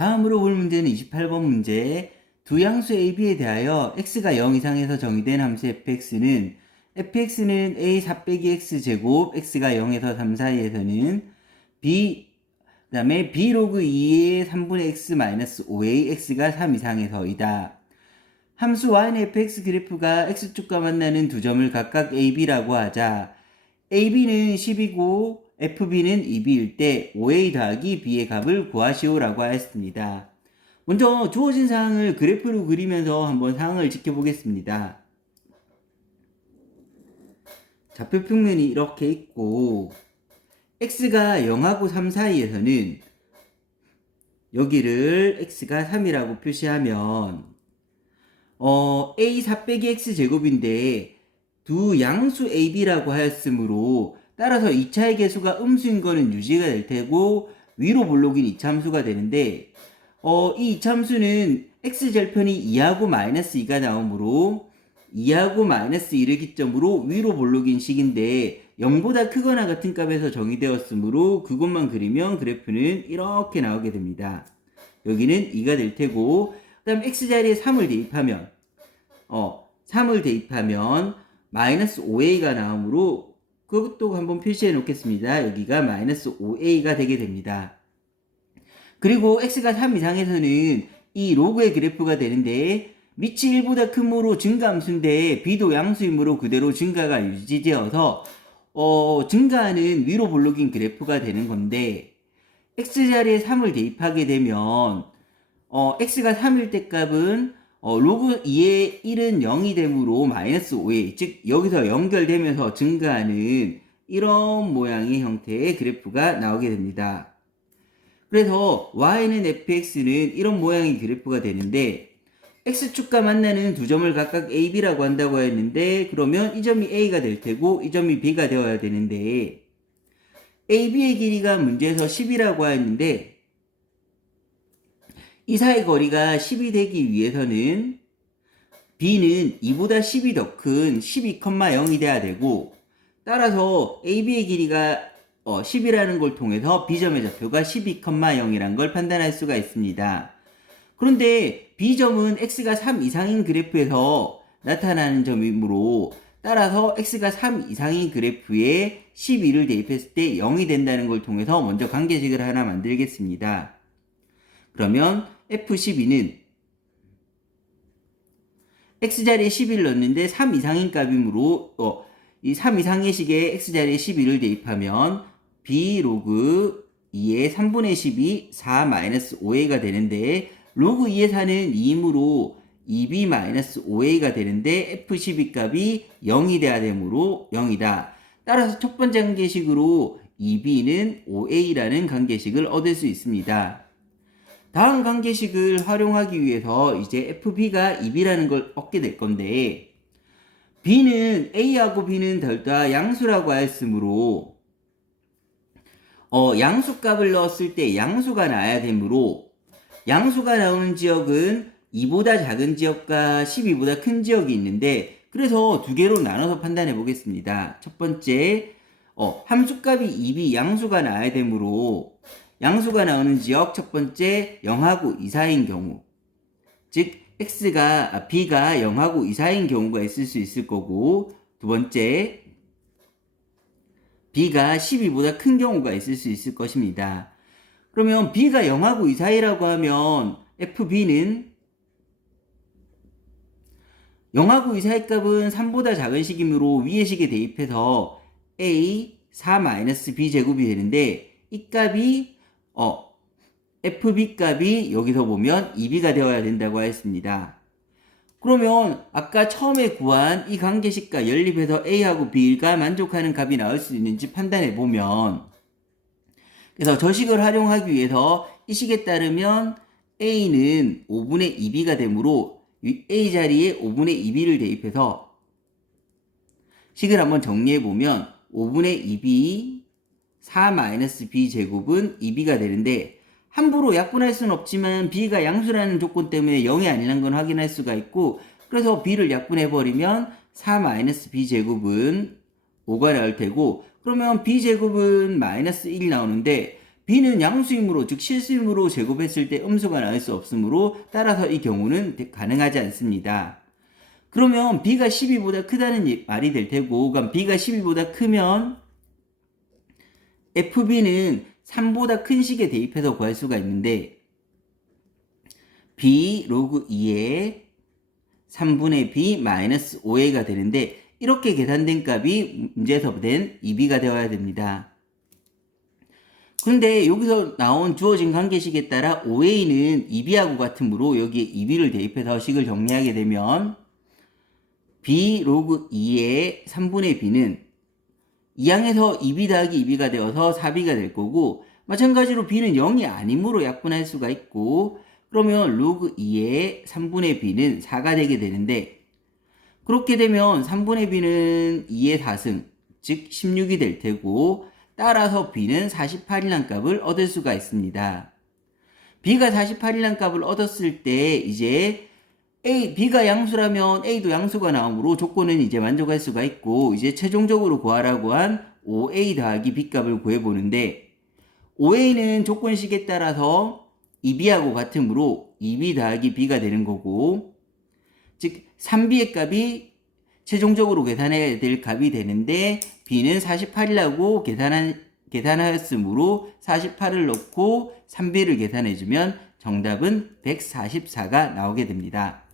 다음으로 볼 문제는 28번 문제. 두 양수 AB에 대하여 x가 0 이상에서 정의된 함수 fx는 fx는 a 4 빼기 x 제곱 x가 0에서 3 사이에서는 b 그 다음에 b 로그 2의 3분의 x 마이너스 5a x가 3 이상에서이다. 함수 y는 fx 그래프가 x축과 만나는 두 점을 각각 ab라고 하자 ab는 10이고 fb는 2b일 때 5a 더하기 b의 값을 구하시오라고 하였습니다. 먼저 주어진 사항을 그래프로 그리면서 한번 사항을 지켜보겠습니다. 좌표 평면이 이렇게 있고 x가 0하고 3 사이에서는 여기를 x가 3이라고 표시하면 어, a 4 빼기 x 제곱인데 두 양수 ab라고 하였으므로 따라서 2차의 개수가 음수인 거는 유지가 될 테고 위로 볼록인 이차함수가 되는데 어, 이 이차함수는 x절편이 2하고 마이너스 2가 나오므로 2하고 마이너스 1을 기점으로 위로 볼록인 식인데 0보다 크거나 같은 값에서 정의되었으므로 그것만 그리면 그래프는 이렇게 나오게 됩니다. 여기는 2가 될 테고 그 다음 x자리에 3을 대입하면 어 3을 대입하면 마이너스 5a가 나오므로 그것도 한번 표시해 놓겠습니다. 여기가 마이너스 5a가 되게 됩니다. 그리고 x가 3 이상에서는 이 로그의 그래프가 되는데 밑이 1보다 크므로 증가함수인데 b도 양수이므로 그대로 증가가 유지되어서 어, 증가하는 위로 볼록인 그래프가 되는 건데 x자리에 3을 대입하게 되면 어, x가 3일 때 값은 어, 로그 2의 1은 0이 되므로 마이너스 5에 즉 여기서 연결되면서 증가하는 이런 모양의 형태의 그래프가 나오게 됩니다. 그래서 y는 fx는 이런 모양의 그래프가 되는데 x축과 만나는 두 점을 각각 a, b라고 한다고 했는데 그러면 이 점이 a가 될 테고 이 점이 b가 되어야 되는데 a, b의 길이가 문제에서 10이라고 하였는데 이 사이 거리가 10이 되기 위해서는 b는 2보다 10이 더 큰 12,0이 돼야 되고 따라서 AB의 길이가 어, 10이라는 걸 통해서 B점의 좌표가 12,0이란 걸 판단할 수가 있습니다. 그런데 B점은 X가 3 이상인 그래프에서 나타나는 점이므로 따라서 X가 3 이상인 그래프에 12를 대입했을 때 0이 된다는 걸 통해서 먼저 관계식을 하나 만들겠습니다. 그러면 F12는 X자리에 11을 넣는데 3 이상인 값이므로 어, 이 3 이상의 식에 X자리에 11을 대입하면 B 로그 2의 3분의 10이 4 마이너스 5a가 되는데 로그 2의 4는 2이므로 2b 마이너스 5a가 되는데 F12 값이 0이 돼야 되므로 0이다. 따라서 첫 번째 관계식으로 2b는 5a라는 관계식을 얻을 수 있습니다. 다음 관계식을 활용하기 위해서 이제 FB가 2B라는 걸 얻게 될 건데 B는 A하고 B는 덜다 양수라고 하였으므로 어, 양수값을 넣었을 때 양수가 나야 되므로 양수가 나오는 지역은 2보다 작은 지역과 12보다 큰 지역이 있는데 그래서 두 개로 나눠서 판단해 보겠습니다. 첫 번째 어, 함수값이 2B 양수가 나야 되므로 양수가 나오는 지역 첫 번째 0하고 2 사이인 경우 즉 x가 아, b가 0하고 2 사이인 경우가 있을 수 있을 거고 두 번째 b가 12보다 큰 경우가 있을 수 있을 것입니다. 그러면 b가 0하고 2 사이라고 하면 fb는 0하고 2 사이 값은 3보다 작은 식이므로 위의 식에 대입해서 a 4-b 제곱이 되는데 이 값이 어, FB 값이 여기서 보면 2B가 되어야 된다고 하였습니다. 그러면 아까 처음에 구한 이 관계식과 연립해서 A하고 B가 만족하는 값이 나올 수 있는지 판단해 보면 그래서 저 식을 활용하기 위해서 이 식에 따르면 A는 5분의 2B가 되므로 A 자리에 5분의 2B를 대입해서 식을 한번 정리해 보면 5분의 2B 4-b 제곱은 2b가 되는데 함부로 약분할 수는 없지만 b가 양수라는 조건 때문에 0이 아니라는 건 확인할 수가 있고 그래서 b를 약분해 버리면 4-b 제곱은 5가 나올 테고 그러면 b 제곱은 마이너스 1이 나오는데 b는 양수이므로 즉 실수이므로 제곱했을 때 음수가 나올 수 없으므로 따라서 이 경우는 대- 가능하지 않습니다. 그러면 b가 12보다 크다는 이- 말이 될 테고 그럼 b가 12보다 크면 fb는 3보다 큰 식에 대입해서 구할 수가 있는데 b 로그 2에 3분의 b 마이너스 5a가 되는데 이렇게 계산된 값이 문제에서 된 2b가 되어야 됩니다. 그런데 여기서 나온 주어진 관계식에 따라 5a는 2b하고 같으므로 여기에 2b를 대입해서 식을 정리하게 되면 b 로그 2의 3분의 b는 2항에서 2b 더하기 2b가 되어서 4b가 될 거고 마찬가지로 b는 0이 아니므로 약분할 수가 있고 그러면 로그 2의 3분의 b는 4가 되게 되는데 그렇게 되면 3분의 b는 2의 4승 즉 16이 될 테고 따라서 b는 48이란 값을 얻을 수가 있습니다. b가 48이란 값을 얻었을 때 이제 A, B가 양수라면 A도 양수가 나오므로 조건은 이제 만족할 수가 있고, 이제 최종적으로 구하라고 한 5A 더하기 B 값을 구해보는데, 5A는 조건식에 따라서 2B하고 같으므로 2B 더하기 B가 되는 거고, 즉, 3B의 값이 최종적으로 계산해야 될 값이 되는데, B는 48이라고 계산한, 계산하였으므로 48을 넣고 3B를 계산해주면 정답은 144가 나오게 됩니다.